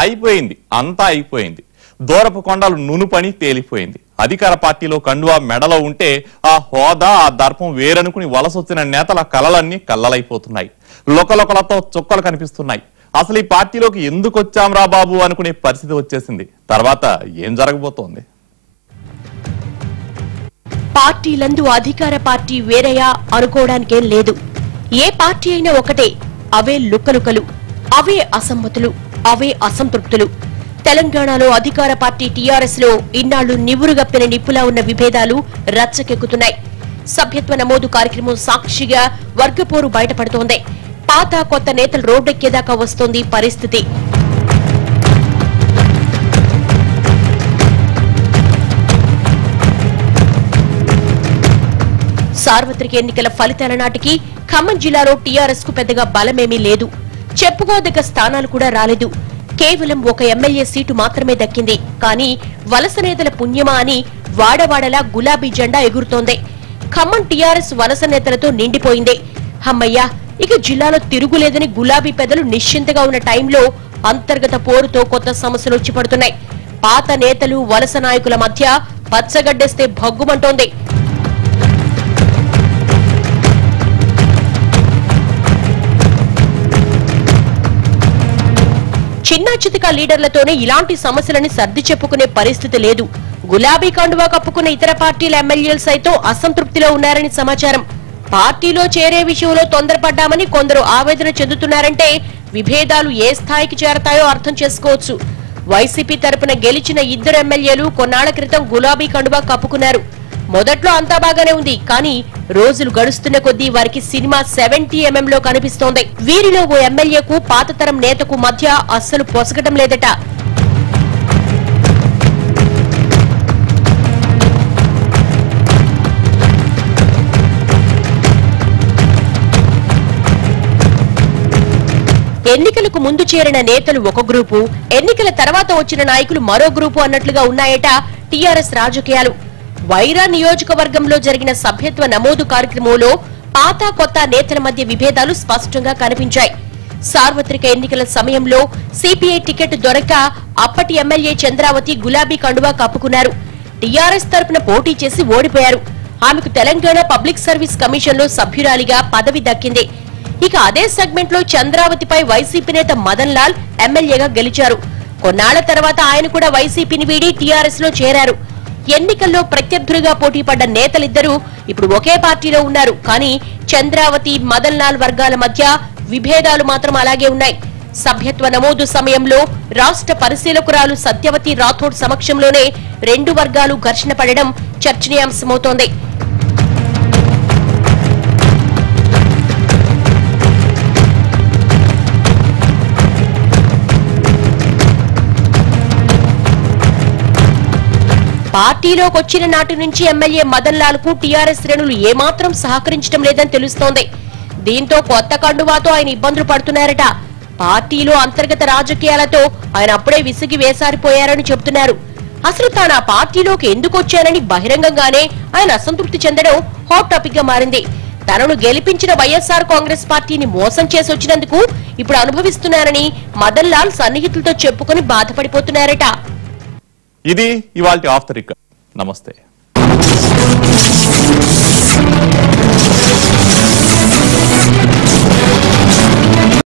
అయిపోయింది, అంతా అయిపోయింది. దూరపు కొండలు నునుపని తేలిపోయింది. అధికార పార్టీలో కండువా మెడలో ఉంటే ఆ హోదా, ఆ దర్పం వేరనుకుని వలసొచ్చిన నేతల కలలన్నీ కల్లలైపోతున్నాయి. లొకలొకలతో చుక్కలు కనిపిస్తున్నాయి. అసలు ఈ పార్టీలోకి ఎందుకు వచ్చాంరా బాబు అనుకునే పరిస్థితి వచ్చేసింది. తర్వాత ఏం జరగబోతోంది? పార్టీలందు అధికార పార్టీ వేరయా అనుకోవడానికేం లేదు. ఏ పార్టీ అయినా ఒకటే. అవే లుక్కలుకలు, అవే అసమ్మతులు, అవే అసంతృప్తులు. తెలంగాణలో అధికార పార్టీ టీఆర్ఎస్ లో ఇన్నాళ్లు నివురుగప్పిన నిప్పులా ఉన్న విభేదాలు రచ్చకెక్కుతున్నాయి. సభ్యత్వ నమోదు కార్యక్రమం సాక్షిగా వర్గపోరు బయటపడుతోంది. పాత కొత్త నేతలు రోడ్డెక్కేదాకా వస్తోంది పరిస్థితి. సార్వత్రిక ఎన్నికల ఫలితాల నాటికి ఖమ్మం జిల్లాలో టీఆర్ఎస్ కు పెద్దగా బలమేమీ లేదు. చెప్పుకోదగ్గ స్థానాలు కూడా రాలేదు. కేవలం ఒక ఎమ్మెల్యే సీటు మాత్రమే దక్కింది. కానీ వలస నేతల పుణ్యమా అని వాడవాడలా గులాబీ జెండా ఎగురుతోంది. ఖమ్మం టీఆర్ఎస్ వలస నేతలతో నిండిపోయింది. హమ్మయ్యా, ఇక జిల్లాలో తిరుగులేదని గులాబీ పెద్దలు నిశ్చింతగా ఉన్న టైంలో అంతర్గత పోరుతో కొత్త సమస్యలు వచ్చి పడుతున్నాయి. పాత నేతలు, వలస నాయకుల మధ్య పచ్చగడ్డేస్తే భగ్గుమంటోంది. చిన్నా చితికా లీడర్లతోనే ఇలాంటి సమస్యలని సర్ది చెప్పుకునే పరిస్థితి లేదు. గులాబీ కండువా కప్పుకున్న ఇతర పార్టీల ఎమ్మెల్యేలు సైతం అసంతృప్తిలో ఉన్నారని సమాచారం. పార్టీలో చేరే విషయంలో తొందరపడ్డామని కొందరు ఆవేదన చెందుతున్నారంటే విభేదాలు ఏ స్థాయికి చేరతాయో అర్థం చేసుకోవచ్చు. వైసీపీ తరపున గెలిచిన ఇద్దరు ఎమ్మెల్యేలు కొన్నాళ్ల క్రితం గులాబీ కండువా కప్పుకున్నారు. మొదట్లో అంతా బాగానే ఉంది. కానీ రోజులు గడుస్తున్న కొద్దీ వారికి సినిమా 70mm లో కనిపిస్తోంది. వీరిలో ఓ ఎమ్మెల్యేకు పాత తరం నేతకు మధ్య అస్సలు పొసగటం లేదట. ఎన్నికలకు ముందు చేరిన నేతలు ఒక గ్రూపు, ఎన్నికల తర్వాత వచ్చిన నాయకులు మరో గ్రూపు అన్నట్లుగా ఉన్నాయట టీఆర్ఎస్ రాజకీయాలు. వైరా నియోజకవర్గంలో జరిగిన సభ్యత్వ నమోదు కార్యక్రమంలో పాత కొత్త నేతల మధ్య విభేదాలు స్పష్టంగా కనిపించాయి. సార్వత్రిక ఎన్నికల సమయంలో సిపిఐ టికెట్ దొరక్క అప్పటి ఎమ్మెల్యే చంద్రావతి గులాబీ కండువా కప్పుకున్నారు. టీఆర్ఎస్ తరపున పోటీ చేసి ఓడిపోయారు. ఆమెకు తెలంగాణ పబ్లిక్ సర్వీస్ కమిషన్ లో సభ్యురాలిగా పదవి దక్కింది. ఇక అదే సెగ్మెంట్ లో చంద్రావతిపై వైసీపీ నేత మదన్ లాల్ ఎమ్మెల్యేగా గెలిచారు. కొన్నాళ్ల తర్వాత ఆయన కూడా వైసీపీని వీడి టీఆర్ఎస్ లో చేరారు. ఎన్నికల్లో ప్రత్యర్థులుగా పోటీ పడ్డ నేతలిద్దరూ ఇప్పుడు ఒకే పార్టీలో ఉన్నారు. కానీ చంద్రావతి, మదన్ లాల్ వర్గాల మధ్య విభేదాలు మాత్రం అలాగే ఉన్నాయి. సభ్యత్వ నమోదు సమయంలో రాష్ట్ర పరిశీలకురాలు సత్యవతి రాథోడ్ సమక్షంలోనే రెండు వర్గాలు ఘర్షణ పడడం చర్చనీయాంశమవుతోంది. పార్టీలోకి వచ్చిన నాటి నుంచి ఎమ్మెల్యే మదన్ లాల్ కు టీఆర్ఎస్ శ్రేణులు ఏమాత్రం సహకరించడం లేదని తెలుస్తోంది. దీంతో కొత్త కండువాతో ఆయన ఇబ్బందులు పడుతున్నారట. పార్టీలో అంతర్గత రాజకీయాలతో ఆయన అప్పుడే విసిగి వేసారిపోయారని చెబుతున్నారు. అసలు తాను ఆ పార్టీలోకి ఎందుకు వచ్చానని బహిరంగంగానే ఆయన అసంతృప్తి చెందడం హాట్ టాపిక్ గా మారింది. తనను గెలిపించిన వైఎస్ఆర్ కాంగ్రెస్ పార్టీని మోసం చేసి వచ్చినందుకు ఇప్పుడు అనుభవిస్తున్నారని మదన్ లాల్ సన్నిహితులతో చెప్పుకుని బాధపడిపోతున్నారట. ఇది ఇవాల్టి ఆఫ్ ద రికార్డ్. నమస్తే.